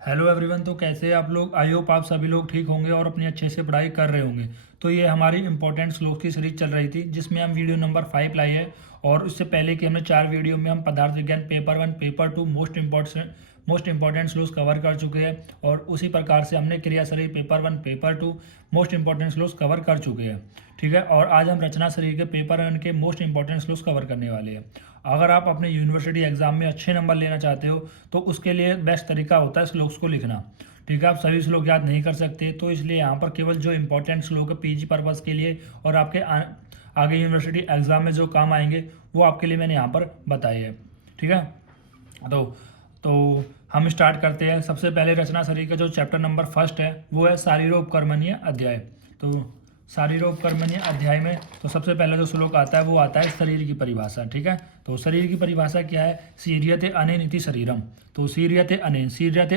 Hello everyone. तो कैसे हैं आप लोग? आई होप आप सभी लोग ठीक होंगे और अपनी अच्छे से पढ़ाई कर रहे होंगे। तो ये हमारी इंपॉर्टेंट श्लोक की सीरीज चल रही थी जिसमें हम वीडियो नंबर 5 लाई है। और उससे पहले कि हमने 4 वीडियो में हम पदार्थ विज्ञान पेपर 1 पेपर 2 मोस्ट इंपॉर्टेंट श्लोक कवर कर चुके हैं। और उसी प्रकार से हमने क्रिया शरीर पेपर 1 पेपर 2 मोस्ट इंपॉर्टेंट श्लोक कवर कर चुके हैं। ठीक है। और आज हम रचना शरीर के पेपर 1 के मोस्ट इंपॉर्टेंट श्लोक कवर करने वाले हैं। अगर आप अपने यूनिवर्सिटी एग्जाम में अच्छे नंबर लेना चाहते हो तो उसके लिए बेस्ट तरीका होता है श्लोक्स को लिखना। ठीक है। आप सभी श्लोक याद नहीं कर सकते तो इसलिए यहाँ पर केवल जो इंपॉर्टेंट श्लोक है पीजी पर्पज़ के लिए और आपके आगे यूनिवर्सिटी एग्जाम में जो काम आएंगे वो आपके लिए मैंने यहाँ पर बताए हैं। ठीक है। तो तो हम स्टार्ट करते हैं। सबसे पहले रचना शरीर का जो चैप्टर नंबर फर्स्ट है वो है शारीरोपकर्मणीय अध्याय। तो शारीरोपकर्मणीय अध्याय में तो सबसे पहले जो श्लोक आता है वो आता है शरीर की परिभाषा। ठीक है। तो शरीर की परिभाषा क्या है? शीर्यते अनेन इति शरीरम। तो शीर्यते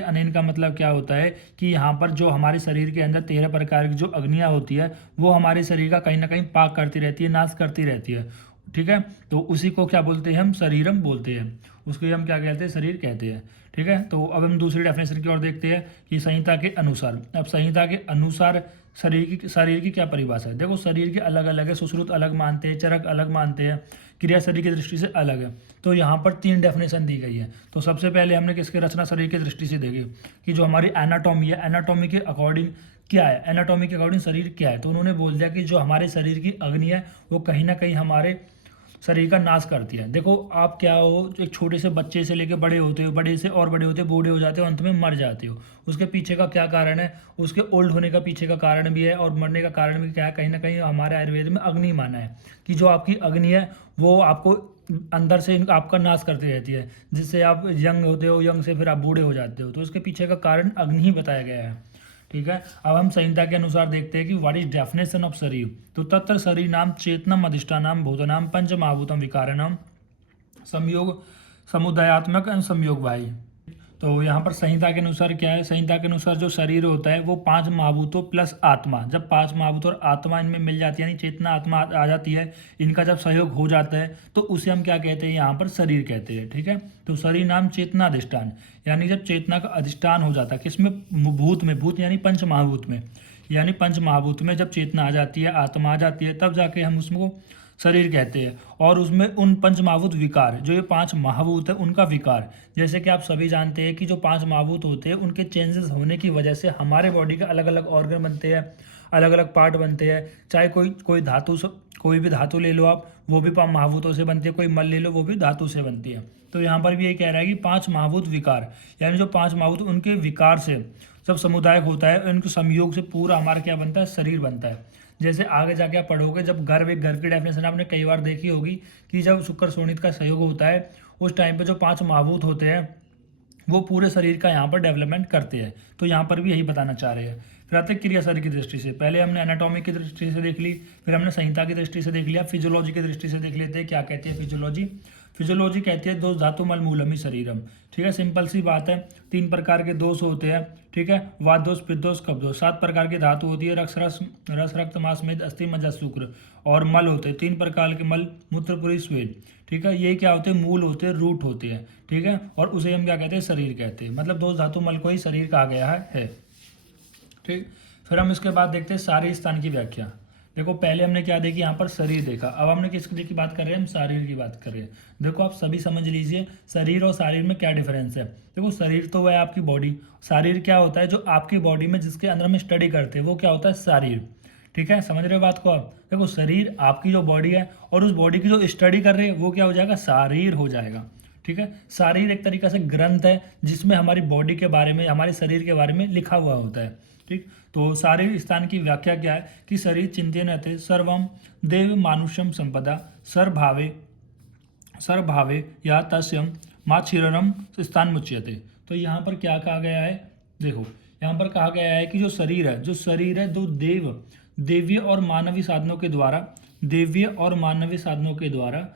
अनेन का मतलब क्या होता है कि यहाँ पर जो हमारे शरीर के अंदर 13 प्रकार की जो अग्नियाँ होती है वो हमारे शरीर का कहीं ना कहीं पाक करती रहती है, नाश करती रहती है। ठीक है। तो उसी को क्या बोलते हैं? हम शरीरम बोलते हैं। उसको हम क्या कहते हैं? शरीर कहते हैं। ठीक है। तो अब हम दूसरी डेफिनेशन की ओर देखते हैं कि संहिता के अनुसार। अब संहिता के अनुसार शरीर की क्या परिभाषा है? देखो शरीर के अलग अलग है। सुश्रुत अलग मानते हैं, चरक अलग मानते हैं, क्रिया शरीर की दृष्टि से अलग है। तो यहाँ पर 3 डेफिनेशन दी गई है। तो सबसे पहले हमने किसके रचना शरीर की दृष्टि से देखी कि जो हमारी एनाटॉमी है, एनाटॉमी के अकॉर्डिंग क्या है, एनाटॉमी के अकॉर्डिंग शरीर क्या है। तो उन्होंने बोल दिया कि जो हमारे शरीर की अग्नि है वो कहीं ना कहीं हमारे शरीर का नाश करती है। देखो आप क्या हो, एक छोटे से बच्चे से लेकर बड़े होते हो, बड़े से और बड़े होते हो, बूढ़े हो जाते हो, अंत में मर जाते हो। उसके पीछे का क्या कारण है? उसके ओल्ड होने का पीछे का कारण भी है और मरने का कारण भी क्या है? कहीं ना कहीं हमारे आयुर्वेद में अग्नि माना है कि जो आपकी अग्नि है वो आपको अंदर से आपका नाश करती रहती है, जिससे आप यंग होते हो, यंग से फिर आप बूढ़े हो जाते हो। तो इसके पीछे का कारण अग्नि ही बताया गया है। ठीक है। अब हम संहिता के अनुसार देखते हैं कि व्हाट इज डेफिनेशन ऑफ शरीर। तो तत्र शरीर नाम चेतनम अधिष्ठानम भूतनाम पंच महाभूतम विकारणम संयोग समुदायात्मक एवं संयोग भाई। तो यहाँ पर संहिता के अनुसार क्या है? संहिता के अनुसार जो शरीर होता है वो 5 महाभूतों प्लस आत्मा, जब 5 महाभूत और आत्मा इनमें मिल जाती है, यानी चेतना आत्मा आ जाती है, इनका जब सहयोग हो जाता है तो उसे हम क्या कहते हैं? यहाँ पर शरीर कहते हैं। ठीक है। तो शरीर नाम चेतना अधिष्ठान, यानी जब चेतना का अधिष्ठान हो जाता है किसमें? भूत में। भूत यानी पंच महाभूत में, यानी पंच महाभूत में जब चेतना आ जाती है, आत्मा आ जाती है, तब जाके हम उसको शरीर कहते हैं। और उसमें उन पंच महाभूत विकार, जो ये 5 महाभूत है उनका विकार, जैसे कि आप सभी जानते हैं कि जो 5 महाभूत होते हैं उनके चेंजेस होने की वजह से हमारे बॉडी के अलग अलग ऑर्गन बनते हैं, अलग अलग पार्ट बनते हैं। चाहे कोई धातु, कोई भी धातु ले लो आप, वो भी 5 महाभूतों से बनती है। कोई मल ले लो, वो भी धातु से बनती है। तो यहाँ पर भी ये कह रहा है कि 5 महाभूत विकार, यानी जो 5 महाभूत उनके विकार से जब समुदाय होता है, उनके संयोग से पूरा हमारा क्या बनता है? शरीर बनता है। जैसे आगे जाके आप पढ़ोगे, जब गर्भ की डेफिनेशन आपने कई बार देखी होगी कि जब शुक्र शोणित का सहयोग होता है उस टाइम पे जो 5 महाभूत होते हैं वो पूरे शरीर का यहाँ पर डेवलपमेंट करते हैं। तो यहाँ पर भी यही बताना चाह रहे हैं। फिर आते हैं क्रिया शरीर की दृष्टि से। पहले हमने एनाटॉमी की दृष्टि से देख ली, फिर हमने संहिता की दृष्टि से देख लिया, फिजियोलॉजी की दृष्टि से देख लेते हैं क्या कहती है फिजियोलॉजी। फिजियोलॉजी कहती है दोष धातु मल मूलम ही शरीरम। ठीक है। सिंपल सी बात है। 3 प्रकार के दोष होते हैं। ठीक है। वात दोष, पित्त दोष, कफ दोष। 7 प्रकार की धातु होती है, रस रक्त मांस मेद अस्थि मज्जा शुक्र। और मल होते हैं 3 प्रकार के मल, मूत्र पुरी स्वेद। ठीक है। ये क्या होते हैं? मूल होते हैं, रूट होते हैं। ठीक है। और उसे हम क्या कहते हैं? शरीर कहते हैं। मतलब दोष धातु मल को ही शरीर कहा गया है। ठीक। फिर हम इसके बाद देखते हैं सारी स्थान की व्याख्या। देखो पहले हमने क्या देखी? यहाँ पर शरीर देखा। अब हमने किसकी की बात कर रहे हैं? हम शरीर की बात कर रहे हैं। देखो आप सभी समझ लीजिए शरीर और शारीर में क्या डिफरेंस है। देखो शरीर तो वह है आपकी बॉडी। शारीर क्या होता है? जो आपकी बॉडी में जिसके अंदर हम स्टडी करते हैं वो क्या होता है? शारीर। ठीक है। समझ रहे हो बात को आप? देखो शरीर आपकी जो बॉडी है और उस बॉडी की जो स्टडी कर रहे हैं वो क्या हो जाएगा? शारीर हो जाएगा। ठीक है। शारीर एक तरीका से ग्रंथ है जिसमें हमारी बॉडी के बारे में, हमारे शरीर के बारे में लिखा हुआ होता है। ठीक। तो शारीरिक स्थान की व्याख्या क्या है कि शरीर चिंत्यनते सर्वम देव मानुष्यम संपदा सर्वभावे या तस्यम माच्छिरम स्थान मुच्यते। तो यहाँ पर क्या कहा गया है? देखो यहाँ पर कहा गया है कि जो शरीर है दो देवीय और मानवीय साधनों के द्वारा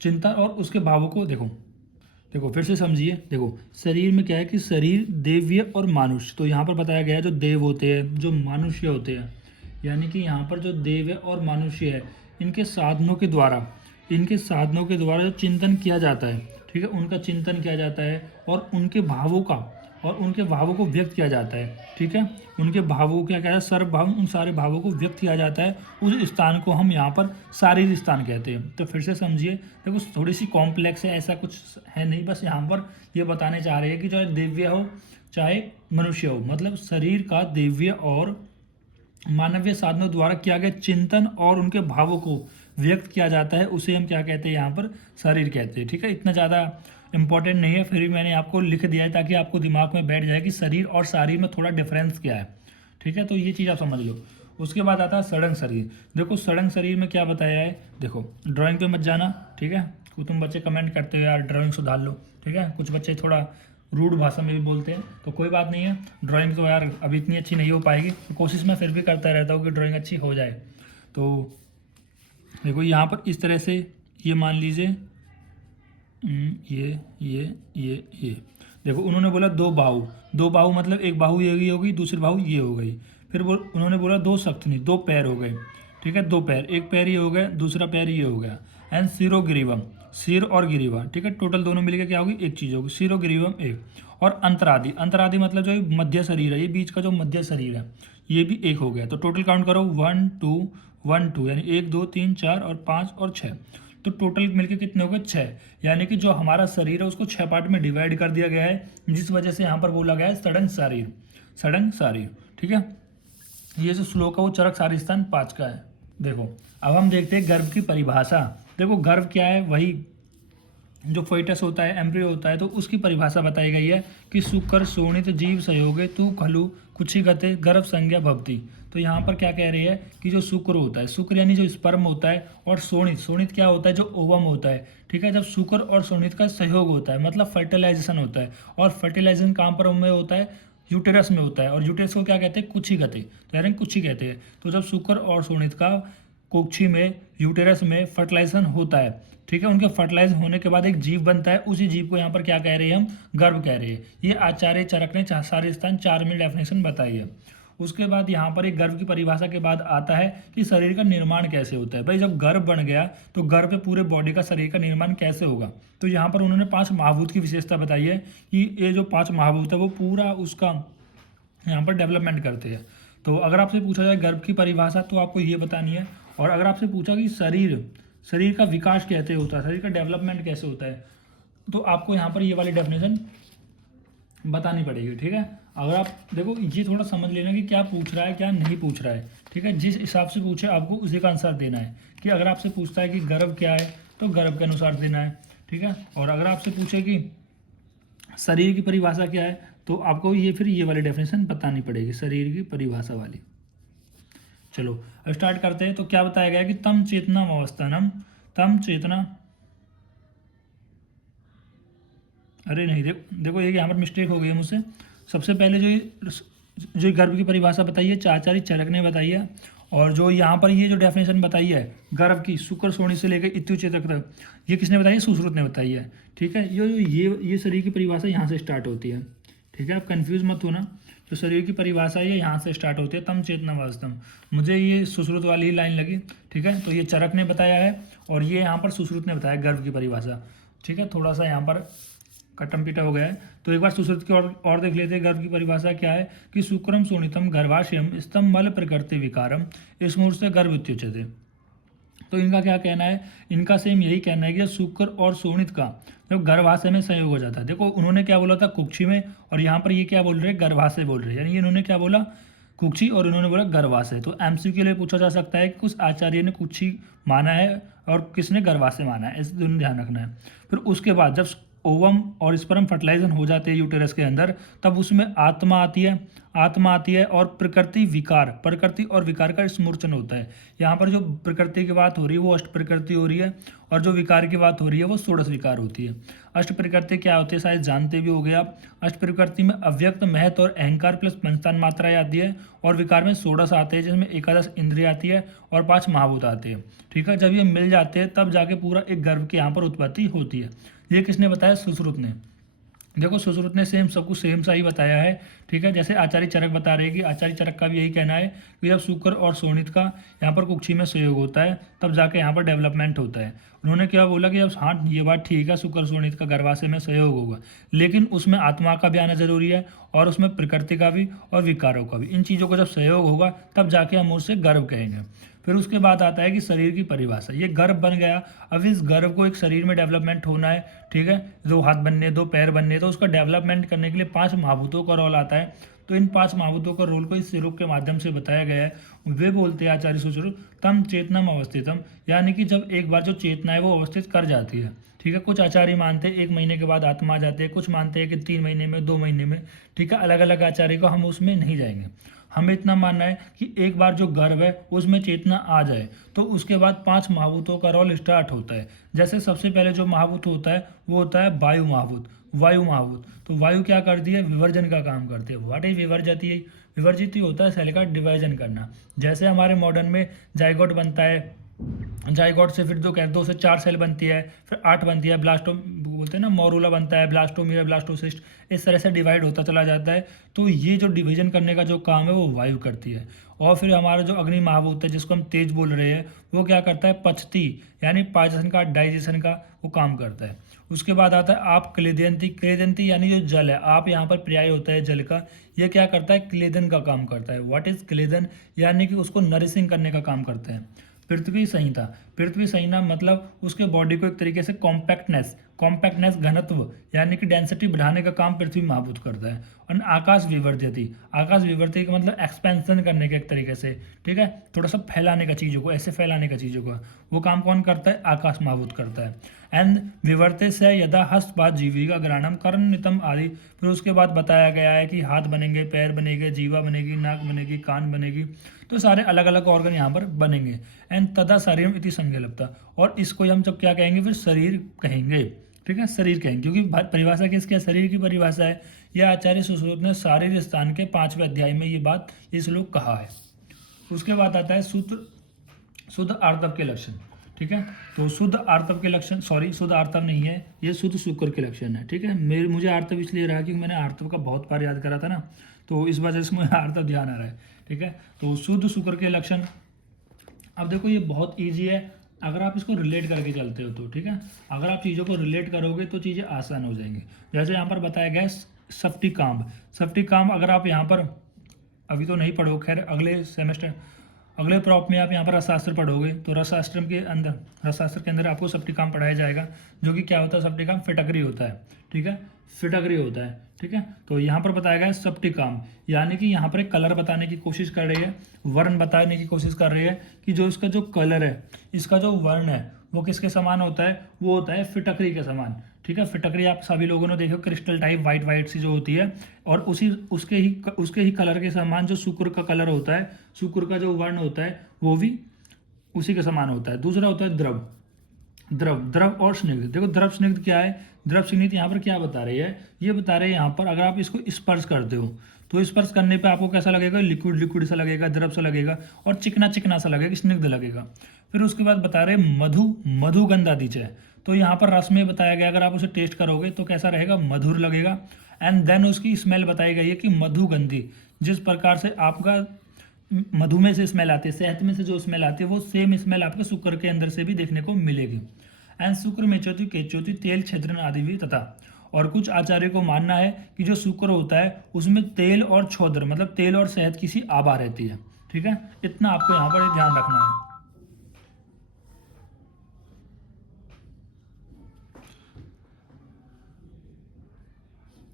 चिंता और उसके भावों को देखो फिर से समझिए। देखो शरीर में क्या है कि शरीर देवीय और मानुष्य। तो यहाँ पर बताया गया है जो देव होते हैं, जो मानुष्य होते हैं, यानी कि यहाँ पर जो देव है और मानुष्य है इनके साधनों के द्वारा जो चिंतन किया जाता है। ठीक है, उनका चिंतन किया जाता है और उनके भावों को व्यक्त किया जाता है। ठीक है, उनके भावों को क्या कहता है, सर्वभाव, उन सारे भावों को व्यक्त किया जाता है। उस स्थान को हम यहाँ पर शारीरिक स्थान कहते हैं। तो फिर से समझिए, देखो थोड़ी सी कॉम्प्लेक्स है, ऐसा कुछ है नहीं, बस यहाँ पर ये बताने चाह रहे हैं कि चाहे दिव्य हो चाहे मनुष्य हो, मतलब शरीर का दिव्य और मानवीय साधनों द्वारा किया गया चिंतन और उनके भावों को व्यक्त किया जाता है, उसे हम क्या कहते हैं, यहाँ पर शरीर कहते हैं। ठीक है, इतना ज़्यादा इंपॉर्टेंट नहीं है, फिर भी मैंने आपको लिख दिया है ताकि आपको दिमाग में बैठ जाए कि शरीर और शारीर में थोड़ा डिफरेंस क्या है। ठीक है, तो ये चीज़ आप समझ लो। उसके बाद आता है सड़ंग शरीर। देखो सड़ंग शरीर में क्या बताया है, देखो ड्राइंग पे मत जाना। ठीक है, तुम बच्चे कमेंट करते हो यार ड्राइंग सुधार लो। ठीक है, कुछ बच्चे थोड़ा रूड भाषा में भी बोलते हैं, तो कोई बात नहीं है, ड्राइंग तो यार अभी इतनी अच्छी नहीं हो पाएगी, तो कोशिश मैं फिर भी करता रहता हूँ कि ड्राइंग अच्छी हो जाए। तो देखो यहाँ पर इस तरह से ये मान लीजिए ये देखो उन्होंने बोला दो बाहु मतलब एक बाहु ये होगी, दूसरी बाहु ये हो गई। फिर उन्होंने बोला दो सख्तनी, दो पैर हो गए। ठीक है, दो पैर, एक पैर ये हो गया, दूसरा पैर ये हो गया। एंड सिरो गिरीवम, सिर और गिरीवा। ठीक है, टोटल दोनों मिलकर क्या होगी, एक चीज़ होगी, सिरो गिरीवम एक। और अंतरादि मतलब जो मध्य शरीर है, ये बीच का जो मध्य शरीर है ये भी एक हो गया। तो टोटल काउंट करो 1 2 1 2, यानी 1 2 3 4 और 5 और 6। तो टोटल मिलके कितने हो गए, 6। यानी कि जो हमारा शरीर है उसको 6 पार्ट में डिवाइड कर दिया गया है, जिस वजह से यहाँ पर बोला गया है सड़ंग शरीर, सड़ंग शरीर। ठीक है, ये जो श्लोक है वो चरक शारीस्थान 5 का है। देखो अब हम देखते हैं गर्भ की परिभाषा। देखो गर्भ क्या है, वही जो फोइटस होता है, एम्ब्रियो होता है, तो उसकी परिभाषा बताई गई है कि शुक्र शोणित जीव संयोगे तू खलु कुछी गते गर्भ संज्ञा भवती। तो यहाँ पर क्या कह रही है कि जो शुक्र होता है, शुक्र यानी जो स्पर्म होता है, और शोणित, शोणित क्या होता है, जो ओवम होता है। ठीक है, जब शुक्र और शोणित का सहयोग होता है मतलब फर्टिलाइजेशन होता है, और फर्टिलाइजेशन कहाँ पर में होता है, यूटेरस में होता है। और यूटेरस को क्या कहते हैं, कुक्षी गते, तो यानी कुक्षी कहते हैं। तो जब शुक्र और शोणित का कुक्षी में, यूटेरस में फर्टिलाइजेशन होता है, ठीक है, उनके फर्टिलाइज होने के बाद एक जीव बनता है, उसी जीव को यहाँ पर क्या कह रहे हैं, हम गर्भ कह रहे हैं। ये आचार्य चरक ने सारे स्थान 4 में डेफिनेशन बताई है। उसके बाद यहाँ पर एक गर्भ की परिभाषा के बाद आता है कि शरीर का निर्माण कैसे होता है। भाई जब गर्भ बन गया तो गर्भ पे पूरे बॉडी का शरीर का निर्माण कैसे होगा। तो यहाँ पर उन्होंने 5 महाभूत की विशेषता बताई है कि ये जो 5 महाभूत है वो पूरा उसका यहाँ पर डेवलपमेंट करते हैं। तो अगर आपसे पूछा जाए गर्भ की परिभाषा तो आपको ये बतानी है। और अगर आपसे पूछा कि शरीर का विकास कैसे होता है, शरीर का डेवलपमेंट कैसे होता है, तो आपको यहाँ पर ये वाली डेफिनेशन बतानी पड़ेगी। ठीक है, अगर आप देखो ये थोड़ा समझ लेना कि क्या पूछ रहा है क्या नहीं पूछ रहा है। ठीक है, जिस हिसाब से पूछे आपको उसी का आंसर देना है। कि अगर आपसे पूछता है कि गर्भ क्या है तो गर्भ के अनुसार देना है। ठीक है, और अगर आपसे पूछे कि शरीर की परिभाषा क्या है तो आपको फिर ये वाली डेफिनेशन बतानी पड़ेगी, शरीर की परिभाषा वाली। चलो अब स्टार्ट करते हैं। तो क्या बताया गया कि तम चेतना अवस्थानम, तम चेतना, अरे नहीं देखो एक यहाँ पर मिस्टेक हो गई है मुझसे। सबसे पहले जो गर्भ की परिभाषा बताई है आचार्य चरक ने बताई है, और जो यहाँ पर ये जो डेफिनेशन बताई है गर्भ की शुक्र शोणित से लेकर इत्युचेतक तक, ये किसने बताई है, सुश्रुत ने बताई है। ठीक है, ये शरीर की परिभाषा यहाँ से स्टार्ट होती है। ठीक है, आप कंफ्यूज मत होना, जो शरीर की परिभाषा है ये यहाँ से स्टार्ट होती है, तम चेतना वास्तम। मुझे ये सुश्रुत वाली ही लाइन लगी। ठीक है, तो ये चरक ने बताया है और ये यहाँ पर सुश्रुत ने बताया गर्भ की परिभाषा। ठीक है, थोड़ा सा यहाँ पर कटम पीटा हो गया है। तो एक बार सुश्रुत की और देख लेते हैं। गर्भ की परिभाषा क्या है कि शुक्रम शोणितम गर्भाशयम स्तम मल प्रकृति विकारम स्मूर्त से गर्भ उच्यते। तो इनका क्या कहना है, इनका सेम यही कहना है कि शुक्र और शोणित का जब गर्भाशय में संयोग हो जाता है। देखो उन्होंने क्या बोला था, कुक्षी में, और यहाँ पर ये क्या बोल रहे हैं, गर्भाशय बोल रहे हैं। यानी इन्होंने क्या बोला, कुक्षी, और इन्होंने बोला गर्भाशय। तो एमसीक्यू के लिए पूछा जा सकता है कि कुछ आचार्य ने कुक्षी माना है और किसने गर्भाशय माना है, इसे दोनों ध्यान रखना है। फिर उसके बाद जब ओवम और स्पर्म फर्टिलाइजेशन हो जाते हैं यूटेरस के अंदर, तब उसमें आत्मा आती है और प्रकृति और विकार का स्मूर्चन होता है। यहाँ पर जो प्रकृति की बात हो रही है वो अष्ट प्रकृति हो रही है, और जो विकार की बात हो रही है वो षोडश विकार होती है। अष्ट प्रकृति क्या होती है, शायद जानते भी हो गए आप। अष्ट प्रकृति में अव्यक्त, महत और अहंकार प्लस पंचतान मात्राएं आती है, और विकार में षोडश आते हैं जिसमें एकादश इंद्रिय आती है और 5 महाभूत आते हैं। ठीक है, जब ये मिल जाते हैं तब जाके पूरा एक गर्भ के यहाँ पर उत्पत्ति होती है। ये किसने बताया, सुश्रुत ने। देखो सुश्रुत ने सेम सब कुछ सेम सा ही बताया है। ठीक है, जैसे आचार्य चरक बता रहे हैं कि आचार्य चरक का भी यही कहना है कि जब शुक्र और शोणित का यहाँ पर कुक्षी में संयोग होता है तब जाके यहाँ पर डेवलपमेंट होता है। उन्होंने क्या बोला कि अब हाँ ये बात ठीक है, शुक्र शोणित का गर्भाशय में सहयोग होगा, लेकिन उसमें आत्मा का भी आना जरूरी है और उसमें प्रकृति का भी और विकारों का भी। इन चीज़ों का जब सहयोग होगा तब जाके हम उसे गर्भ कहेंगे। फिर उसके बाद आता है कि शरीर की परिभाषा। ये गर्भ बन गया, अब इस गर्भ को एक शरीर में डेवलपमेंट होना है, ठीक है, 2 हाथ बनने, 2 पैर बनने, तो उसका डेवलपमेंट करने के लिए 5 महाभूतों का रोल आता है। तो इन 5 महाभूतों का रोल को इस स्वरूप के माध्यम से बताया गया है। वे बोलते हैं आचार्य सुश्रुत तम चेतनम अवस्थितम, यानी कि जब एक बार जो चेतना है वो अवस्थित कर जाती है, ठीक है। कुछ आचार्य मानते हैं 1 महीने के बाद आत्मा आ जाते हैं, कुछ मानते हैं कि 3 महीने में, 2 महीने में, ठीक है। अलग अलग आचार्य को, हम उसमें नहीं जाएंगे। हमें इतना मानना है कि एक बार जो गर्भ है उसमें चेतना आ जाए तो उसके बाद 5 महाभूतों का रोल स्टार्ट होता है। जैसे सबसे पहले जो महाभूत होता है वो होता है वायु महाभूत। वायु महाभूत, तो वायु क्या करती है? विवर्जन का काम करती है। What is विवर्जती? विवर्जित होता है सेल का डिवाइजन करना। जैसे हमारे मॉडर्न में जाइगोट बनता है, जाइगोट से फिर 2 से 4 सेल बनती है, फिर 8 बनती है, ब्लास्टो बोलते हैं ना, मोरूला बनता है, ब्लास्टोमियर, ब्लास्टोसिस्ट, इस तरह से डिवाइड होता चला जाता है। तो ये जो डिवीजन करने का जो काम है वो वायु करती है। और फिर हमारा जो अग्नि महाभूत है जिसको हम तेज बोल रहे हैं, वो क्या करता है? पचती यानी पाचन का, डाइजेशन का वो काम करता है। उसके बाद आता है आप क्लेदंती। क्लेदंती यानी जो जल है, आप यहाँ पर पर्याय होता है जल का, ये क्या करता है? क्लेदन का काम करता है। व्हाट इज क्लेदन? यानी कि उसको नरिशिंग करने का काम करता है। पृथ्वी संहिता। पृथ्वी संहिता मतलब उसके बॉडी को एक तरीके से कॉम्पैक्टनेस, घनत्व यानी कि डेंसिटी बढ़ाने का काम पृथ्वी महाभूत करता है। और आकाश विवर्जती। आकाश विवर्जती का मतलब एक्सपेंशन करने के एक तरीके से, ठीक है, थोड़ा सा फैलाने का चीज़ों को, ऐसे फैलाने का चीज़ों को, वो काम कौन करता है? आकाश महाभूत करता है। एंड विवर्ते से यदा हस्तपाद जीविका ग्राणम कर्णितम आदि। फिर उसके बाद बताया गया है कि हाथ बनेंगे, पैर बनेंगे, जीवा बनेगी, नाक बनेगी, कान बनेगी, तो सारे अलग अलग ऑर्गन यहाँ पर बनेंगे। एंड तदा शरीर इति संज्ञा लब्धा, और इसको हम जब क्या कहेंगे? फिर शरीर कहेंगे, ठीक है, शरीर कहेंगे, क्योंकि परिभाषा किसकी है? शरीर की परिभाषा है। यह आचार्य सुश्रुत ने शारीर स्थान के 5वें अध्याय में ये बात, ये श्लोक कहा है। उसके बाद आता है शुद्ध आर्तव के लक्षण, ठीक है। तो शुद्ध आर्तव के लक्षण, सॉरी शुद्ध आर्तव नहीं है, ये शुद्ध शुक्र के लक्षण है, ठीक है। मुझे आर्तव इसलिए रहा क्योंकि मैंने आर्तव का बहुत बार याद करा था ना, तो इस वजह से मुझे आर्तव ध्यान आ रहा है, ठीक है। तो शुद्ध शुक्र के लक्षण, अब देखो ये बहुत ईजी है अगर आप इसको रिलेट करके चलते हो तो, ठीक है। अगर आप चीज़ों को रिलेट करोगे तो चीज़ें आसान हो जाएंगी। जैसे यहाँ पर बताया गया सफ्टिकाम्ब, अगर आप यहाँ पर अभी तो नहीं पढ़ो, खैर अगले सेमेस्टर, अगले प्रॉप में आप यहाँ पर रसशास्त्र पढ़ोगे तो रसशास्त्र के अंदर आपको सफ्टिकाम्ब पढ़ाया जाएगा, जो कि क्या होता है? सफ्टिकाम्ब फिटकरी होता है, ठीक है, फिटकरी होता है, ठीक है। तो यहाँ पर बताया गया है सफ्टिकाम्ब, यानी कि यहाँ पर एक कलर बताने की कोशिश कर रही है, वर्ण बताने की कोशिश कर रही है कि जो इसका जो कलर है, इसका जो वर्ण है वो किसके समान होता है? वो होता है फिटकरी के समान, ठीक है। फिटकरी आप सभी लोगों ने देखो, क्रिस्टल टाइप वाइट सी जो होती है, और उसके ही कलर के समान जो शुक्र का कलर होता है, शुक्र का जो वर्ण होता है वो भी उसी के समान होता है। दूसरा होता है द्रव और स्निग्ध। देखो द्रव स्निग्ध क्या है? द्रव स्निग्ध यहाँ पर क्या बता रही है? ये बता रहे हैं यहाँ पर अगर आप इसको स्पर्श करते हो तो स्पर्श करने पे आपको कैसा लगेगा? लिक्विड सा लगेगा, द्रव सा लगेगा, और चिकना सा लगेगा, स्निग्ध लगेगा। फिर उसके बाद बता रहे मधुगंध आदि है, तो यहाँ पर रस में बताया गया अगर आप उसे टेस्ट करोगे तो कैसा रहेगा? मधुर लगेगा। एंड देन उसकी स्मेल बताई गई है कि मधुगंधी, जिस प्रकार से आपका मधु में से स्मेल आती है, शहद में से जो स्मेल आती है, वो सेम स्मेल आपके शुक्र के अंदर से भी देखने को मिलेगी। एंड शुक्र में चौथी केचौती तेल छेद्रन आदि भी तथा, और कुछ आचार्य को मानना है कि जो शुक्र होता है उसमें तेल और छोद्र मतलब तेल और शहद की सी आभा रहती है, ठीक है। इतना आपको यहाँ पर ध्यान रखना है।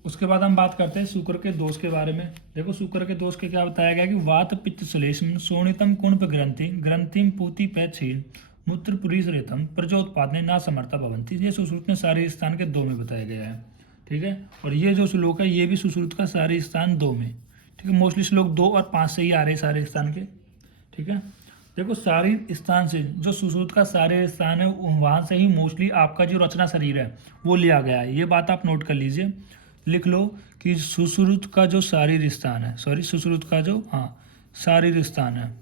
उसके बाद हम बात करते हैं शुक्र के दोष के बारे में। देखो शुक्र के दोष के क्या बताया गया कि वात पित्त श्लेष्म शोणितम कुंभ ग्रंथिम पूति पैक्षीण मूत्र पुरीश रेतम प्रजोत्पादने ना समर्था भवंती। ये सुश्रुत ने सारे स्थान के 2 में बताया गया है, ठीक है। और ये जो श्लोक है ये भी सुश्रुत का सारे स्थान 2 में, ठीक है। मोस्टली श्लोक 2 और 5 से ही आ रहे सारे स्थान के, ठीक है। देखो सारे स्थान से जो सुश्रुत का सारे स्थान है वहाँ से ही मोस्टली आपका जो रचना शरीर है वो लिया गया है। ये बात आप नोट कर लीजिए, लिख लो कि सुश्रुत का जो शारीर स्थान है, सुश्रुत का जो शारीर स्थान है,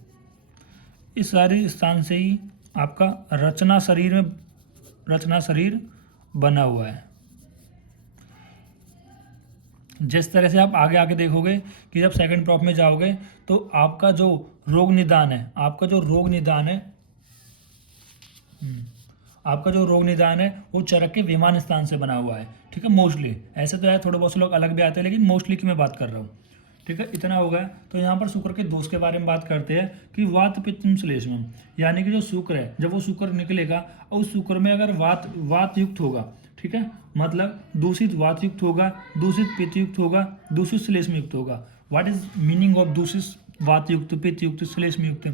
इस शारीर स्थान से ही आपका रचना शरीर बना हुआ है। जिस तरह से आप आगे देखोगे कि जब सेकंड प्रॉप में जाओगे तो आपका जो रोग निदान है आपका जो रोग निदान है वो चरक के विमान स्थान से बना हुआ है, ठीक है, मोस्टली। ऐसे तो है, थोड़े बहुत से लोग अलग भी आते हैं, लेकिन मोस्टली की मैं बात कर रहा हूँ, ठीक है। इतना हो गया। तो यहाँ पर शुक्र के दोष के बारे में बात करते हैं कि वात पित्तम श्लेष्मम, यानी कि जो शुक्र है, जब वो शुक्र निकलेगा और उस शुक्र में अगर वात युक्त होगा, ठीक है, मतलब दूषित वात युक्त होगा, दूषित पित्त युक्त होगा, दूषित श्लेष्म युक्त होगा। व्हाट इज मीनिंग ऑफ दूषित वात युक्त, पित्त युक्त, श्लेष्म युक्त?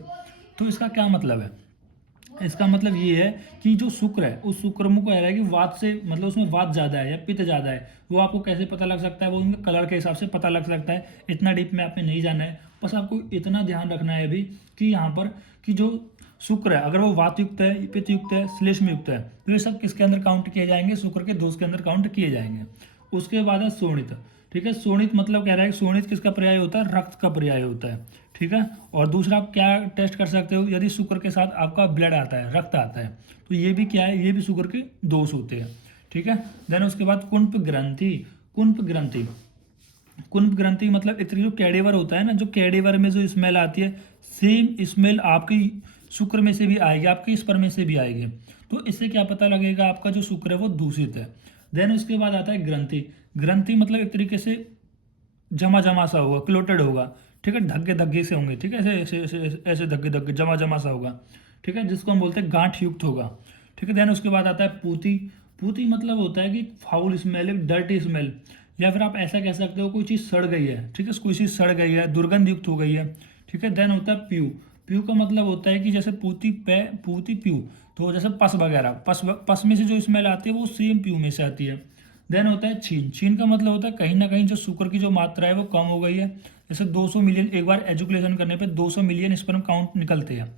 तो इसका क्या मतलब है? इसका मतलब ये है कि जो शुक्र है उस शुक्र में कह रहा है कि वात से, मतलब उसमें वात ज़्यादा है या पित्त ज़्यादा है, वो आपको कैसे पता लग सकता है? वो उनके कलर के हिसाब से पता लग सकता है। इतना डीप में आपने नहीं जाना है, बस आपको इतना ध्यान रखना है अभी कि यहाँ पर कि जो शुक्र है अगर वो वात युक्त है, पित्त युक्त है, श्लेष्म युक्त है, तो ये सब किसके अंदर काउंट किए जाएंगे? शुक्र के दोष के अंदर काउंट किए जाएंगे। उसके बाद है शोणित, ठीक है। शोणित मतलब कह रहा है कि शोणित किसका पर्याय होता है? रक्त का पर्याय होता है, ठीक है। और दूसरा आप क्या टेस्ट कर सकते हो? यदि शुक्र के साथ आपका ब्लड आता है, रक्त आता है, तो ये भी क्या है? ये भी शुक्र के दोष होते हैं, ठीक है। देन उसके बाद कुंभ ग्रंथि। कुंभ ग्रंथि, कुंभ ग्रंथि मतलब एक तरीके जो कैडेवर होता है ना, जो कैडेवर में जो स्मेल आती है, सेम स्मेल आपकी शुक्र में से भी आएगी, आपके स्पर्म में से भी आएगी। तो इससे क्या पता लगेगा? आपका जो शुक्र है वो दूषित है। देन उसके बाद आता है ग्रंथि। ग्रंथि मतलब एक तरीके से जमा जमा सा होगा, क्लोटेड होगा, ठीक है, धग्गे धग्गे से होंगे, ठीक है, ऐसे ऐसे ऐसे ऐसे धग्गे धग्गे जमा जमा सा होगा, ठीक है, जिसको हम बोलते हैं गांठ युक्त होगा, ठीक है। देन उसके बाद आता है पूती। पूती मतलब होता है कि फाउल स्मेल, एक डर्टी स्मेल, या फिर आप ऐसा कह सकते हो कोई चीज़ सड़ गई है, ठीक है, कोई चीज़ सड़ गई है, दुर्गंध युक्त हो गई है, ठीक है। देन होता है प्यू। प्यू का मतलब होता है कि जैसे पूती प्यू, तो जैसे पस वगैरह, पस में से जो स्मेल आती है वो सेम प्यू में से आती है। देन होता है छीन। छीन का मतलब होता है कहीं ना कहीं जो शुक्र की जो मात्रा है वो कम हो गई है। जैसे 200 मिलियन, एक बार एजुकेशन करने पे 200 मिलियन स्पर्म काउंट निकलते हैं,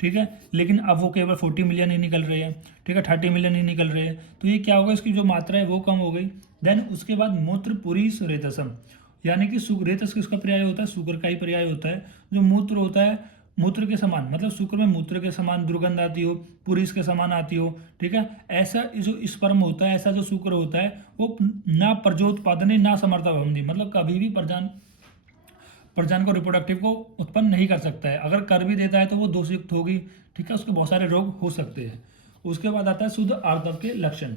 ठीक है, लेकिन अब वो केवल 40 मिलियन ही निकल रहे हैं, ठीक है, 30 मिलियन ही निकल रहे हैं। तो ये क्या होगा? इसकी जो मात्रा है वो कम हो गई। देन उसके बाद मूत्र पुरीस रेतसम, यानी कि रेतस किसका पर्याय होता है? शुक्र का ही पर्याय होता है। जो मूत्र होता है, मूत्र के समान, मतलब शुक्र में मूत्र के समान दुर्गंध आती हो, पुरीस के समान आती हो, ठीक है, ऐसा जो स्पर्म होता है, ऐसा जो शुक्र होता है, वो ना प्रजोत्पादने ना समर्था भवन्ति, मतलब कभी भी प्रजनन को, रिप्रोडक्टिव को उत्पन्न नहीं कर सकता है। अगर कर भी देता है तो वो दोषयुक्त होगी, ठीक है, उसके बहुत सारे रोग हो सकते हैं। उसके बाद आता है शुद्ध आर्तव के लक्षण,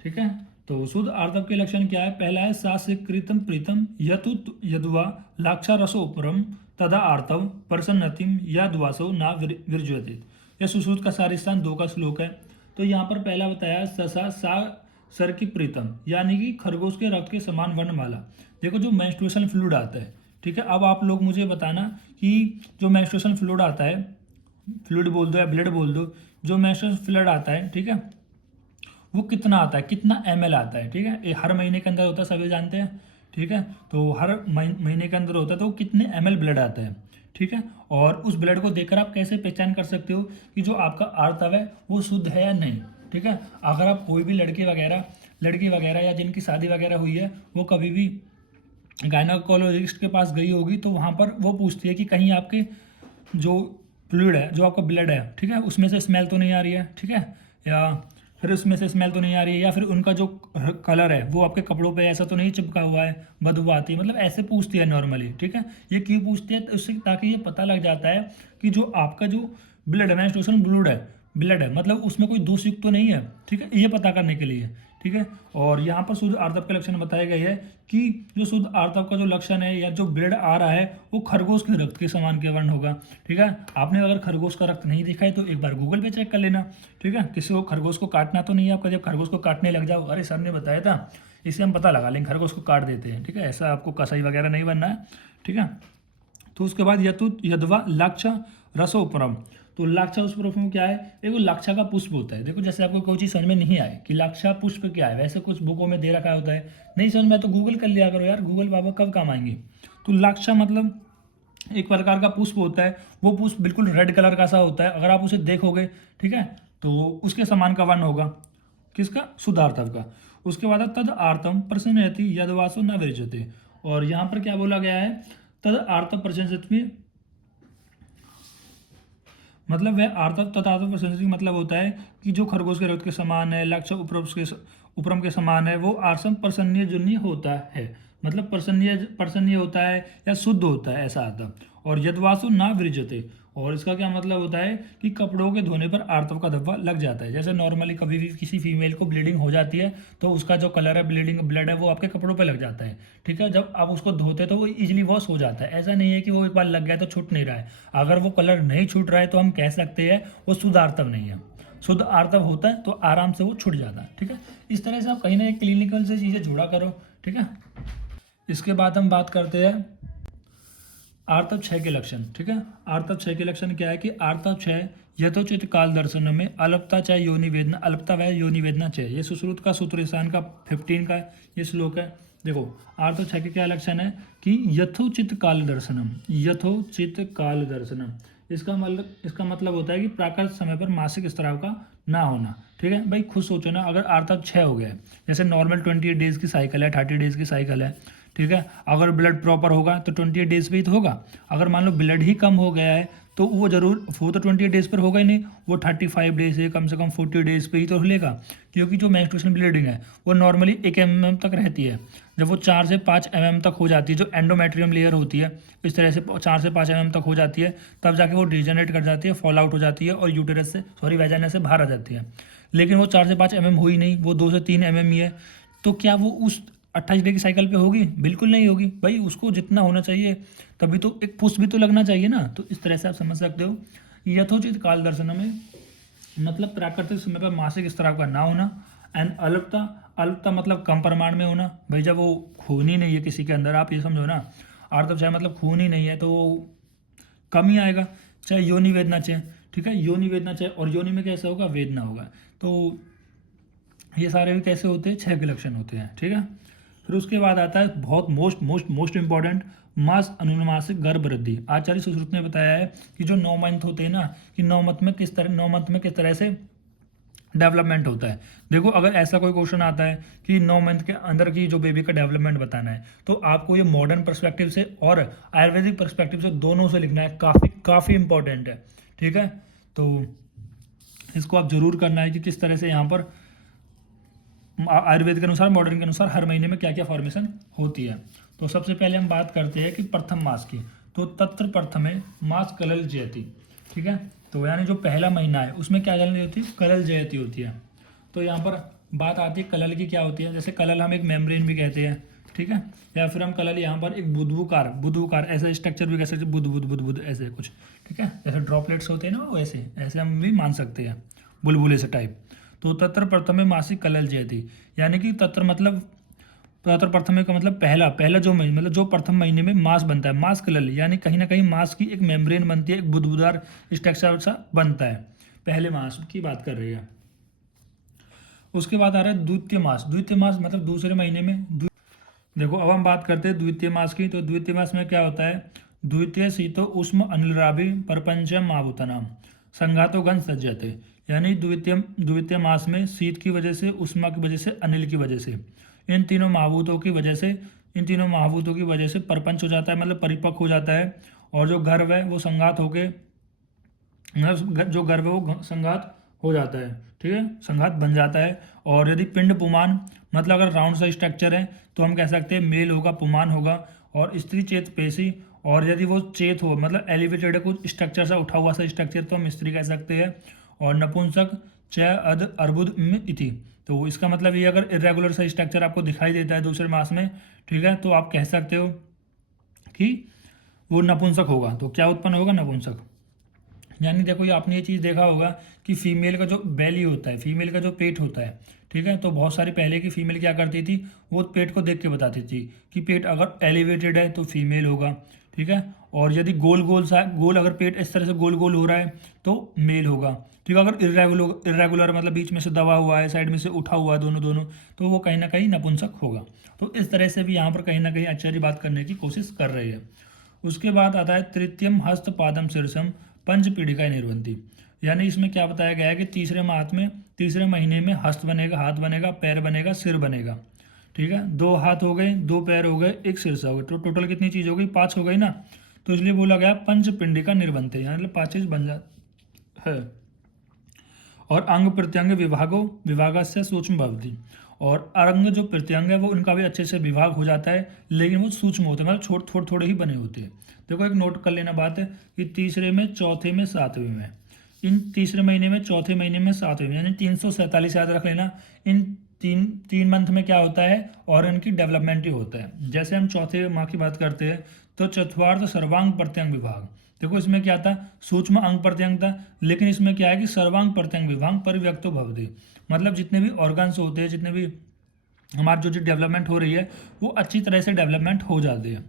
ठीक है। तो शुद्ध आर्तव के लक्षण क्या है? पहला है सास्यकृतम प्रीतम यतुत यदुवा लाक्षा रसोपरम तदा आर्तव प्रसन्नतिम यद्वासो ना विरज्यते। यह सुश्रुत का सारिस्थान 2 का श्लोक है। तो यहाँ पर पहला बताया ससा सा सर की प्रीतम, यानी कि खरगोश के रक्त के समान वर्णमाला। देखो जो मेंस्ट्रुएशन फ्लूइड आता है, ठीक है, अब आप लोग मुझे बताना कि जो मेंस्ट्रुएशन फ्लूइड आता है, फ्लूइड बोल दो या ब्लड बोल दो, जो मेंस्ट्रुएशन फ्लूइड आता है, ठीक है, वो कितना आता है, कितना ml आता है, ठीक है, ये हर महीने के अंदर होता है, सभी जानते हैं, ठीक है। तो हर महीने के अंदर होता है, तो वो कितने ml ब्लड आता है, ठीक है। और उस ब्लड को देखकर आप कैसे पहचान कर सकते हो कि जो आपका आर्तव है वो शुद्ध है या नहीं, ठीक है। अगर आप कोई भी लड़की वगैरह या जिनकी शादी वगैरह हुई है, वो कभी भी गायनाकोलॉजिस्ट के पास गई होगी, तो वहाँ पर वो पूछती है कि कहीं आपके जो फ्लूइड है, जो आपका ब्लड है, ठीक है, उसमें से स्मेल तो नहीं आ रही है, ठीक है, या फिर उसमें से स्मेल तो नहीं आ रही है, या फिर उनका जो कलर है वो आपके कपड़ों पे ऐसा तो नहीं चिपका हुआ है, बदबू आती है, मतलब ऐसे पूछती है नॉर्मली, ठीक है। ये क्यों पूछती है? तो उससे ताकि ये पता लग जाता है कि जो आपका जो ब्लड है, मेंस्ट्रुएशन ब्लड है, मतलब उसमें कोई दोष युक्त तो नहीं है, ठीक है, ये पता करने के लिए, ठीक है। और यहाँ पर शुद्ध आर्तव के लक्षण बताए गए हैं कि जो शुद्ध आर्तव का जो लक्षण है या जो ब्लड आ रहा है वो खरगोश के रक्त के समान के वर्ण होगा, ठीक है। आपने अगर खरगोश का रक्त नहीं देखा है तो एक बार गूगल पे चेक कर लेना, ठीक है। किसी को खरगोश को काटना तो नहीं है आपका, जब खरगोश को काटने लग जाओ, अरे सर ने बताया था, इससे हम पता लगा लेंगे, खरगोश को काट देते हैं, ठीक है, ऐसा आपको कसाई वगैरह नहीं बनना है, ठीक है। तो उसके बाद यदवा लाक्षा रसोपरम। तो लाक्षा उस रूप में क्या है? देखो लाक्षा का पुष्प होता है। देखो जैसे आपको कोई चीज़ समझ में नहीं आए कि लाक्षा पुष्प क्या है, वैसे कुछ बुकों में दे रखा होता है, नहीं समझ में तो गूगल कर लिया करो यार, गूगल बाबा कब काम आएंगे। तो लाक्षा मतलब एक प्रकार का पुष्प होता है, वो पुष्प बिल्कुल रेड कलर का सा होता है, अगर आप उसे देखोगे, ठीक है, तो उसके समान का वर्ण होगा, किसका? शुद्धार्तव का। उसके बाद तद आर्तम प्रसन्नयति यदवासो न विरजते। और यहाँ पर क्या बोला गया है? तद आर्तव प्रसन्नयति, मतलब वह आर्तव तथार्तव प्रशंसित मतलब होता है कि जो खरगोश के रक्त के समान है, लक्ष्य उपरम के समान है, वो आर्सम प्रसन्नीय जुन्नी होता है, मतलब प्रसन्नीय होता है या शुद्ध होता है, ऐसा आता। और यदवासु ना विरजते, और इसका क्या मतलब होता है कि कपड़ों के धोने पर आर्तव का धब्बा लग जाता है। जैसे नॉर्मली कभी भी किसी फीमेल को ब्लीडिंग हो जाती है तो उसका जो कलर है, ब्लीडिंग ब्लड है, वो आपके कपड़ों पे लग जाता है। ठीक है, जब आप उसको धोते तो वो इजीली वॉश हो जाता है। ऐसा नहीं है कि वो एक बार लग गया तो छूट नहीं रहा है। अगर वो कलर नहीं छूट रहा है तो हम कह सकते हैं वो शुद्ध आर्तव नहीं है। शुद्ध आर्तव होता है तो आराम से वो छूट जाता है। ठीक है, इस तरह से आप कहीं ना कहीं क्लिनिकल से चीज़ें जुड़ा करो। ठीक है, इसके बाद हम बात करते हैं आर्तव क्षय के लक्षण। ठीक है, आर्तव क्षय के लक्षण क्या है कि आर्तव क्षय यथोचित काल दर्शन में अल्पता चाहे योनि वेदना, अल्पता व योनि वेदना क्षय। ये सुश्रुत का सूत्र ईशान का 15 का ये श्लोक है। देखो, आर्तव क्षय के क्या लक्षण है कि यथोचित काल दर्शनम, यथोचित काल दर्शनम, इसका मतलब होता है कि प्राकृत समय पर मासिक स्राव का ना होना। ठीक है भाई, खुद सोचो ना, अगर आर्तव क्षय हो गया है, जैसे नॉर्मल 28 डेज की साइकिल है, 30 डेज की साइकिल है। ठीक है, अगर ब्लड प्रॉपर होगा तो 28 डेज पे ही तो होगा। अगर मान लो ब्लड ही कम हो गया है तो वो जरूर, वो तो 28 डेज पर होगा ही नहीं, वो 35 डेज से कम 40 डेज पे ही तो लेगा। क्योंकि जो मेंस्ट्रुएशन ब्लीडिंग है वो नॉर्मली 1 mm तक रहती है। जब वो 4 से 5 mm तक हो जाती है, जो एंडोमेट्रियम लेयर होती है, इस तरह से 4 से 5 mm तक हो जाती है, तब जाके वो डिजनरेट कर जाती है, फॉल आउट हो जाती है और यूटेरस से, सॉरी, वेजाइना से बाहर आ जाती है। लेकिन वो 4 से 5 mm हुई नहीं, वो 2 से 3 mm ही है। तो क्या वो उस 28 डे की साइकिल पे होगी? बिल्कुल नहीं होगी भाई। उसको जितना होना चाहिए तभी तो एक पुश भी तो लगना चाहिए ना। तो इस तरह से आप समझ सकते हो, यथोचित काल दर्शन में मतलब प्राकृतिक समय पर मासिक स्राव का ना होना। एंड अल्पता, अल्पता मतलब कम परिमाण में होना। भाई जब वो खून ही नहीं है किसी के अंदर, आप ये समझो ना, आर्तव क्षय मतलब खून ही नहीं है तो कम ही आएगा। चाहे योनि वेदना चाहे, ठीक है, योनि वेदना चाहे, और योनि में कैसे होगा? वेदना होगा। तो ये सारे भी कैसे होते हैं? क्षय के लक्षण होते हैं। ठीक है, फिर उसके बाद आता है बहुत मोस्ट इंपॉर्टेंट, मास अनुनासिक गर्भ वृद्धि। आचार्य सुश्रुत ने बताया है कि जो 9 मंथ होते हैं ना, कि 9 मंथ में किस तरह से डेवलपमेंट होता है। देखो, अगर ऐसा कोई क्वेश्चन आता है कि 9 मंथ के अंदर की जो बेबी का डेवलपमेंट बताना है, तो आपको ये मॉडर्न पर्सपेक्टिव से और आयुर्वेदिक पर्सपेक्टिव से दोनों से लिखना है। काफ़ी इंपॉर्टेंट है। ठीक है, तो इसको आप जरूर करना है कि किस तरह से यहाँ पर आयुर्वेद के अनुसार, मॉडर्न के अनुसार हर महीने में क्या क्या फॉर्मेशन होती है। तो सबसे पहले हम बात करते हैं कि प्रथम मास की। तो तत्र प्रथमे मास कलल जयति। ठीक है, तो यानी जो पहला महीना है उसमें क्या जलनी होती है? कलल जयति होती है। तो यहाँ पर बात आती है कलल की, क्या होती है? जैसे कलल हम एक मेम्ब्रेन भी कहते हैं। ठीक है, या फिर हम कलल यहाँ पर एक बुदबुकार ऐसा स्ट्रक्चर भी कह सकते हैं, बुद ऐसे कुछ। ठीक है, जैसे ड्रॉपलेट्स होते हैं ना, वैसे ऐसे हम भी मान सकते हैं, बुलबुले से टाइप। तो तत्र प्रथमे मासिक कलल जयति, यानी कि तत्र प्रथम का मतलब पहला जो महीने, मतलब जो प्रथम महीने में मांस बनता है, मांस कलल, यानी कहीं ना कहीं मांस की एक मेम्ब्रेन बनती है, एक बुदबुदार स्ट्रक्चर सा बनता है। पहले मास की बात कर रही है। उसके बाद आ रहा है द्वितीय मास मतलब दूसरे महीने में। देखो, अब हम बात करते हैं द्वितीय मास की। तो द्वितीय मास में क्या होता है? द्वितीय शीतो उष्म अनिलराभि परपंचम आभूतनाम संघातो गण सज्जते, यानी द्वितीय मास में शीत की वजह से, उष्मा की वजह से, अनिल की वजह से, इन तीनों महाभूतों की वजह से परपंच हो जाता है, मतलब परिपक्व हो जाता है। और जो गर्भ है वो संघात होके, जो गर्भ है वो संघात हो जाता है। ठीक है, संघात बन जाता है। और यदि पिंड पुमान, मतलब अगर राउंड सा स्ट्रक्चर है तो हम कह सकते हैं मेल होगा, पुमान होगा। और स्त्री चेत पेशी, और यदि वो चेत हो, मतलब एलिवेटेड है, कुछ स्ट्रक्चर सा उठा हुआ सा स्ट्रक्चर, तो हम स्त्री कह सकते हैं। और नपुंसक च अद अर्बुद इति, तो इसका मतलब ये, अगर इरेगुलर सा स्ट्रक्चर आपको दिखाई देता है दूसरे मास में, ठीक है, तो आप कह सकते हो कि वो नपुंसक होगा। तो क्या उत्पन्न होगा? नपुंसक। यानी देखो, ये आपने ये चीज़ देखा होगा कि फीमेल का जो बेली होता है, फीमेल का जो पेट होता है, ठीक है, तो बहुत सारी पहले की फीमेल क्या करती थी, वो पेट को देख के बताती थी कि पेट अगर एलिवेटेड है तो फीमेल होगा। ठीक है, और यदि गोल अगर पेट इस तरह से गोल गोल हो रहा है तो मेल होगा। ठीक है, अगर इरेगुलर मतलब बीच में से दबा हुआ है, साइड में से उठा हुआ है, दोनों, तो वो कहीं ना कहीं नपुंसक होगा। तो इस तरह से भी यहाँ पर कहीं ना कहीं आचार्य बात करने की कोशिश कर रहे हैं। उसके बाद आता है तृतीयम हस्त पादम शीर्षम पंच पीढ़िका निर्वंती, यानी इसमें क्या बताया गया है कि तीसरे महीने में हस्त बनेगा, हाथ बनेगा, पैर बनेगा, सिर बनेगा। ठीक है, 2 हाथ हो गए, 2 पैर हो गए, 1 सिर हो गए, तो टोटल कितनी चीज हो गई? 5 हो गई ना। तो इसलिए बोला गया पंच पिंडिका निर्वंते, यानी 5 चीज बन जाता है। और अंग प्रत्यंग विभागस्य सूक्ष्म भवति, और अंग जो प्रत्यंग है वो उनका भी अच्छे से विभाग हो जाता है, लेकिन वो सूक्ष्म होते हैं, मतलब थोड़े थोड़े ही बने होते हैं। देखो एक नोट कर लेना बात है कि तीसरे में, चौथे में, सातवें में, इन तीसरे महीने में, चौथे महीने में, सातवें में, यानी 347 याद रख लेना। इन तीन तीन मंथ में क्या होता है, और इनकी डेवलपमेंट ही होता है। जैसे हम चौथे माह की बात करते हैं तो चतुर्थार्थ सर्वांग प्रत्यंग विभाग, देखो इसमें क्या था, सूक्ष्म अंग प्रत्यंग था, लेकिन इसमें क्या है कि सर्वांग प्रत्यंग विभाग परिव्यक्तो भवति, मतलब जितने भी ऑर्गन्स होते हैं, जितने भी हमारी जो डेवलपमेंट हो रही है वो अच्छी तरह से डेवलपमेंट हो जाती है।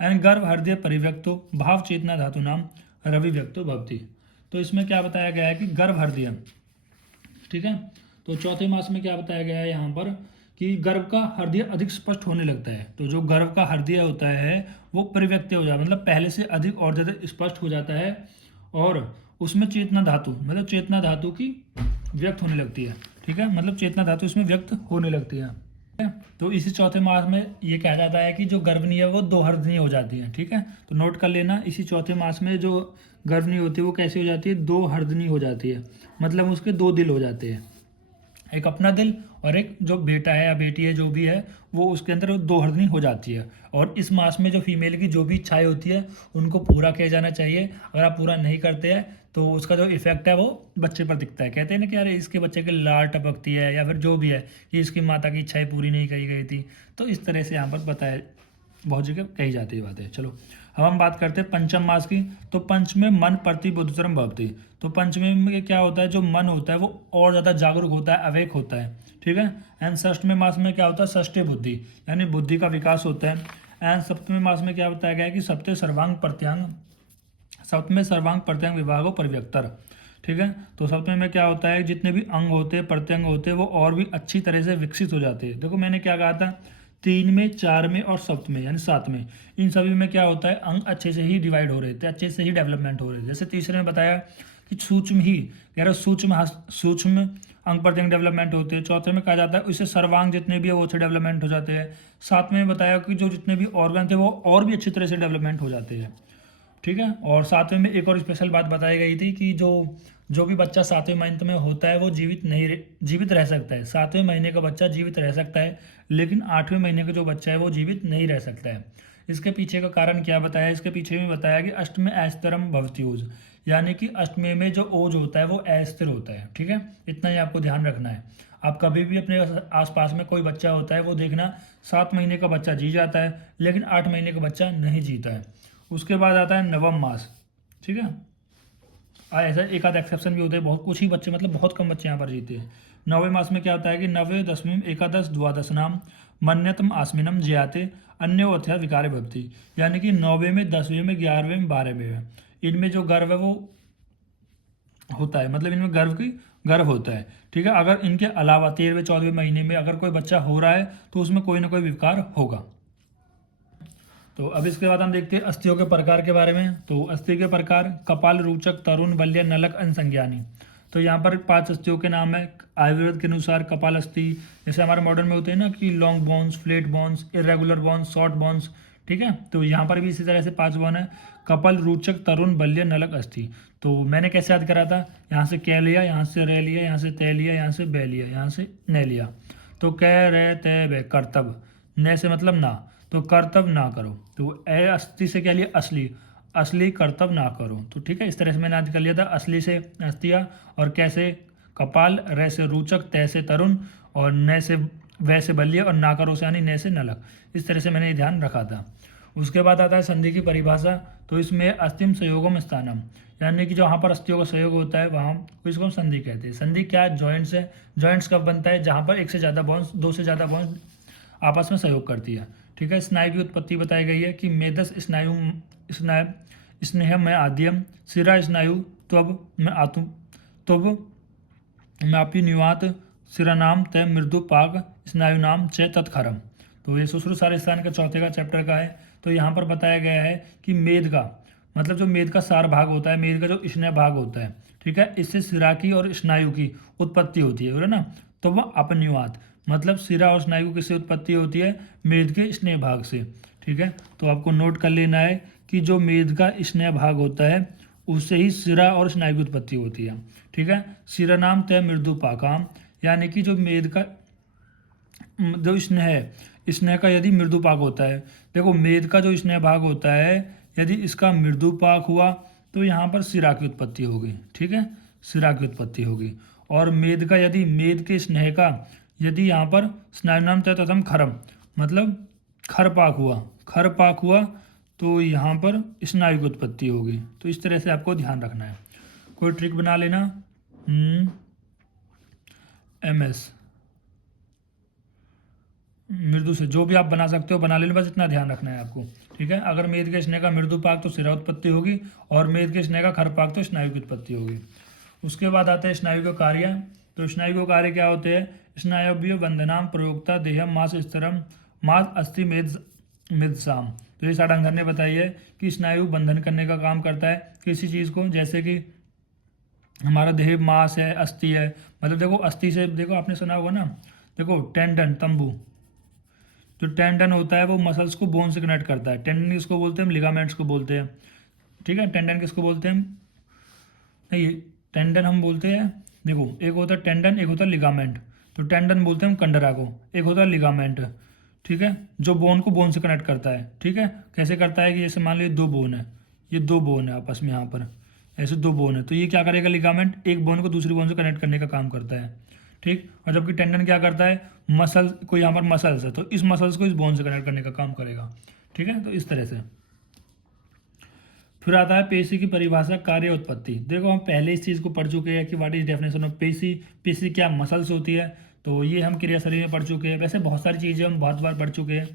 एंड गर्भ हृदय परिव्यक्तो भाव चेतना धातु नाम रविव्यक्तो भवति। तो इसमें क्या बताया गया है कि गर्भ हृदय, ठीक है, तो चौथे मास में क्या बताया गया है यहाँ पर कि गर्भ का हृदय अधिक स्पष्ट होने लगता है। तो जो गर्भ का हृदय होता है वो परिव्यक्त हो जाता है, मतलब पहले से अधिक और ज़्यादा स्पष्ट हो जाता है, और उसमें चेतना धातु, मतलब चेतना धातु की व्यक्त होने लगती है, ठीक है, मतलब चेतना धातु इसमें व्यक्त होने लगती है। तो इसी चौथे मास में ये कहा जाता है कि जो गर्भनी है वो दो हर्धनी हो जाती है, ठीक है, तो नोट कर लेना, इसी चौथे मास में जो गर्भनी होती है वो कैसी हो जाती है, दो हर्धनी हो जाती है, मतलब उसके दो दिल हो जाते हैं, एक अपना दिल और एक जो बेटा है या बेटी है जो भी है वो उसके अंदर दो हरनी हो जाती है। और इस मास में जो फीमेल की जो भी इच्छाएं होती है उनको पूरा किया जाना चाहिए। अगर आप पूरा नहीं करते हैं तो उसका जो इफेक्ट है वो बच्चे पर दिखता है। कहते हैं ना कि यार इसके बच्चे के लार टपकती है, या फिर जो भी है कि इसकी माता की इच्छाएं पूरी नहीं करी गई थी। तो इस तरह से यहाँ पर बताया, बहुत जगह कही जाती है बातें। चलो अब हम बात करते हैं पंचम मास की। तो पंच में मन प्रति बुद्धचरम भवति। तो पंचमी में क्या होता है, जो मन होता है वो और ज़्यादा जागरूक होता है, अवेक होता है, ठीक है। एंड षष्ठवें मास में क्या होता है, षष्ठे बुद्धि, यानी बुद्धि का विकास होता है। एंड सप्तमें मास में क्या बताया गया है कि सप्ते सर्वांग प्रत्यांग, सप्तमें सर्वांग प्रत्यंग विभागो परिव्यक्तर, ठीक है। तो सप्तमें में क्या होता है, जितने भी अंग होते हैं, प्रत्यंग होते हैं, वो और भी अच्छी तरह से विकसित हो जाते हैं। देखो मैंने क्या कहा था, 3 में, 4 में और सप्त में यानी 7 में, इन सभी में क्या होता है, अंग अच्छे से ही डिवाइड हो रहे थे, अच्छे से ही डेवलपमेंट हो रहे थे। जैसे तीसरे में बताया कि सूक्ष्म ही, यार सूक्ष्म अंग प्रत्यंग डेवलपमेंट होते हैं। चौथे में कहा जाता है उससे सर्वांग जितने भी है वो अच्छे डेवलपमेंट हो जाते हैं। सातवें में बताया कि जो जितने भी ऑर्गन थे वो और भी अच्छी तरह से डेवलपमेंट हो जाते हैं, ठीक है। और सातवें में एक और स्पेशल बात बताई गई थी कि जो भी बच्चा सातवें मंथ में होता है वो जीवित रह सकता है। सातवें महीने का बच्चा जीवित रह सकता है, लेकिन 8वें महीने का जो बच्चा है वो जीवित नहीं रह सकता है। इसके पीछे का कारण क्या बताया, इसके पीछे में बताया कि अष्टमे अस्थिरम भवति ओज, यानी कि अष्टमे में जो ओज होता है वो अस्थिर होता है, ठीक है। इतना ही आपको ध्यान रखना है। आप कभी भी अपने आसपास में कोई बच्चा होता है वो देखना, 7 महीने का बच्चा जी जाता है, लेकिन 8 महीने का बच्चा नहीं जीता है। उसके बाद आता है नवम मास, ठीक है। ऐसा एक आध एक्सेप्शन भी होते हैं, बहुत कुछ ही बच्चे, मतलब बहुत कम बच्चे यहाँ पर जीते हैं। नौवें मास में क्या होता है कि नवे दसवीं एकादश द्वादश नाम मन्यतम आसमिनम जयाते अन्य अथया विकारे भवती, यानी कि 9वें में, 10वें में, 11वें में, 12वें में, इनमें जो गर्भ है वो होता है, मतलब इनमें गर्भ होता है, ठीक है। अगर इनके अलावा 13वें 14वें महीने में अगर कोई बच्चा हो रहा है तो उसमें कोई ना कोई विकार होगा। तो अब इसके बाद हम देखते हैं अस्थियों के प्रकार के बारे में। तो अस्थि के प्रकार, कपाल, रूचक, तरुण, बल्य, नलक, अनसंज्ञानी। तो यहाँ पर 5 अस्थियों के नाम है आयुर्वेद के अनुसार। कपाल अस्थि, जैसे हमारे मॉडर्न में होते हैं ना कि long bones, flat bones, irregular bones, short bones, ठीक है। तो यहाँ पर भी इसी तरह से 5 बोन है, कपाल, रूचक, तरुण, बल्य, नलक, अस्थि। तो मैंने कैसे याद करा था, यहाँ से कै लिया, यहाँ से रे लिया, यहाँ से तय लिया, यहाँ से बे लिया, यहाँ से न लिया। तो कै रे तय बे कर्तव्य, न से मतलब ना, तो कर्तव्य ना करो। तो ए अस्थि से क्या लिया, असली कर्तव्य ना करो। तो ठीक है, इस तरह से मैंने याद कर लिया था। असली से अस्थिया, और कैसे कपाल, रे से रूचक, तय से तरुण, और न से वैसे बल्य, और नाकरों से यानी न से नलक। इस तरह से मैंने ये ध्यान रखा था। उसके बाद आता है संधि की परिभाषा। तो इसमें अस्थिम संयोगम स्थानम, यानी कि जहाँ पर अस्थियों का सहयोग होता है वहाँ इसको हम संधि कहते हैं। संधि क्या है, जॉइंट्स है। जॉइंट्स कब बनता है, जहाँ पर एक से ज़्यादा बॉन्स, 2 से ज़्यादा बॉन्स आपस में सहयोग करती है, ठीक है। स्नायु की उत्पत्ति बताई गई है कि मेदस स्नायु स्नेह में आद्यम, सिरा स्नायु त्वब में आतु त्वब में आपी निवात, सिरानाम तय मृदु पाक स्नायु नाम च तत्खरम। तो ये सुश्रुत स्थान का चौथे का चैप्टर का है। तो यहाँ पर बताया गया है कि मेद का मतलब जो मेद का सार भाग होता है, मेद का जो स्नेह भाग होता है, ठीक है, इससे सिरा की और स्नायु की उत्पत्ति होती है ना। तो वह अपनिवात, मतलब सिरा और स्नायु किससे उत्पत्ति होती है, मेद के स्नेह भाग से, ठीक है। तो आपको नोट कर लेना है कि जो मेद का स्नेह भाग होता है उससे ही सिरा और स्नायु की उत्पत्ति होती है, ठीक है। सिरानाम तय मृदु पाकाम, यानी कि जो मेद का जो स्नेह का यदि मृदुपाक होता है, देखो मेद का जो स्नेह भाग होता है यदि इसका मृदुपाक हुआ तो यहाँ पर शिरा की उत्पत्ति होगी, ठीक है, शिरा की उत्पत्ति होगी। और मेद का यदि मेद के स्नेह का यदि यहाँ पर स्नायुनाम ततम खरम मतलब खरपाक हुआ तो यहाँ पर स्नायु की उत्पत्ति होगी। तो इस तरह से आपको ध्यान रखना है। कोई ट्रिक बना लेना। MS मृदु से जो भी आप बना सकते हो बना लेना, बस इतना ध्यान रखना है आपको, ठीक है। अगर मेद के स्नेह का मृदुपाक तो शिरा उत्पत्ति होगी और मेद के स्नेह का खरपाक तो स्नायु की उत्पत्ति होगी। उसके बाद आता है स्नायु का कार्य। तो स्नायु के कार्य क्या होते हैं? स्नायव्य बंधनाम प्रयोक्ता देहम मास स्थिरम मास अस्थि मेदसाम। तो ये सारंगधर ने बताई है कि स्नायु बंधन करने का काम करता है किसी चीज़ को, जैसे कि हमारा देह मांस है, अस्थि है, मतलब देखो अस्थि से देखो आपने सुना होगा ना, देखो टेंडन तंबू, जो टेंडन होता है वो मसल्स को बोन से कनेक्ट करता है। टेंडन किसको बोलते हैं? हम लिगामेंट्स को बोलते हैं, ठीक है। टेंडन किसको बोलते हैं? नहीं, टेंडन हम बोलते हैं, देखो एक होता है टेंडन, एक होता है लिगामेंट। तो टेंडन बोलते हैं हम कंडरा को, एक होता है लिगामेंट, ठीक है, जो बोन को बोन से कनेक्ट करता है, ठीक है। कैसे करता है कि जैसे मान लीजिए दो बोन है, ये दो बोन है आपस में, यहाँ पर ऐसे दो बोन है, तो ये क्या करेगा? लिगामेंट एक बोन को दूसरी बोन से कनेक्ट करने का काम करता है, ठीक। और जबकि टेंडन क्या करता है? मसल को, यहाँ पर मसल्स है तो इस मसल्स को इस बोन से कनेक्ट करने का काम करेगा, ठीक है। तो इस तरह से फिर आता है पेशी की परिभाषा, कार्य, उत्पत्ति। देखो हम पहले इस चीज़ को पढ़ चुके हैं कि व्हाट इज डेफिनेशन ऑफ पेशी। पेशी क्या मसल्स होती है, तो ये हम क्रिया शरीर में पढ़ चुके हैं। वैसे बहुत सारी चीज़ें हम बहुत बार पढ़ चुके हैं,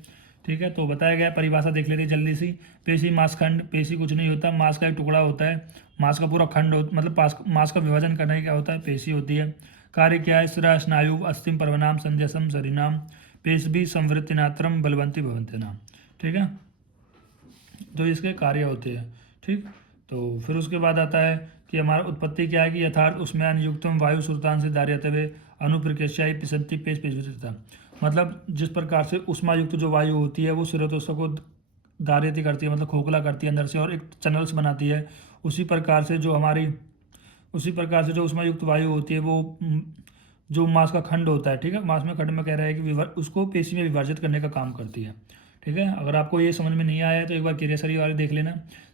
ठीक है। तो बताया गया, परिभाषा देख लेते हैं जल्दी सी। पेशी मांसखंड, पेशी कुछ नहीं होता, मांस का एक टुकड़ा होता है, मांस का पूरा खंड मतलब मांस का विभाजन करने का क्या होता है? पेशी होती है। कार्य क्या है? शिरा स्नायु अस्थिम पर्वनाम संध्यसम शरीनाम पेशबी संवृत्तिनात्रम बलवंती भवंती नाम, ठीक है। तो इसके कार्य होते हैं, ठीक। तो फिर उसके बाद आता है कि हमारा उत्पत्ति क्या है कि यथार्थ उसमें अनुयुक्तम वायु सुरतान से दार्यतवे अनुप्रकेशाई पिसंती पेश पेशता, मतलब जिस प्रकार से उष्मायुक्त जो वायु होती है वो सिरोतोषा को दार्यति करती है, मतलब खोखला करती है अंदर से और एक चैनल्स बनाती है, उसी प्रकार से जो उष्मायुक्त वायु होती है वो जो मांस का खंड होता है, ठीक है, मांस में खंड में कह रहा है कि उसको पेशी में विभाजित करने का काम करती है, ठीक है। अगर आपको ये समझ में नहीं आया है तो एक बार क्रिया शरीर वाले देख लेना,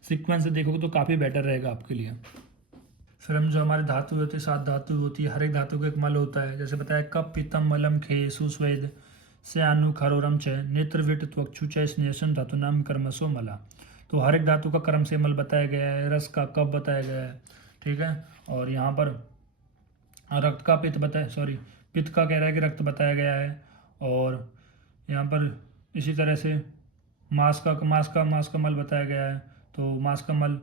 सीक्वेंस से देखोगे तो काफ़ी बेटर रहेगा आपके लिए। फिर हम जो हमारे धातु होते हैं, 7 धातु होती है, हर एक धातु का एक मल होता है। जैसे बताया कप पीतम मलम खे सुस्वेद से अनु खरोरम च नेत्रविट त्वक्षु च स्नेशन धातु नाम कर्मसो मला। तो हर एक धातु का कर्म से मल बताया गया है, रस का कप बताया गया है, ठीक है। और यहाँ पर रक्त का पित्त का कह रहा है कि रक्त बताया गया है। और यहाँ पर इसी तरह से मांस का मल बताया गया है। तो मांस का मल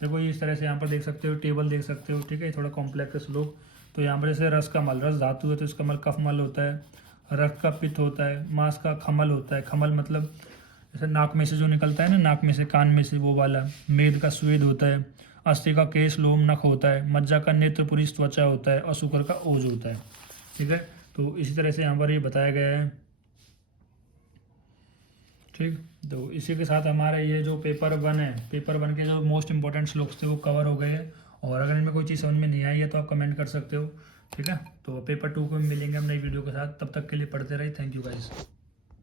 देखो ये इस तरह से यहाँ पर देख सकते हो, टेबल देख सकते हो, ठीक है। थोड़ा कॉम्प्लेक्स श्लोक। तो यहाँ पर जैसे रस का मल, रस धातु है तो इसका मल कफ मल होता है। रक्त का पित्त होता है, मांस का खमल होता है, खमल मतलब जैसे नाक में से जो निकलता है ना, नाक में से कान में से वो वाला। मेद का स्वेद होता है, अस्थि का केश लोम नख होता है, मज्जा का नेत्र पुरी त्वचा होता है और शुक्र का ओज होता है, ठीक है। तो इसी तरह से यहाँ पर ये बताया गया है, ठीक। तो इसी के साथ हमारा ये जो पेपर 1 है, पेपर 1 के जो मोस्ट इंपॉर्टेंट श्लोक्स थे वो कवर हो गए हैं। और अगर इनमें कोई चीज़ समझ में नहीं आई है तो आप कमेंट कर सकते हो, ठीक है। तो पेपर 2 को मिलेंगे हम नई वीडियो के साथ, तब तक के लिए पढ़ते रहिए। Thank you guys.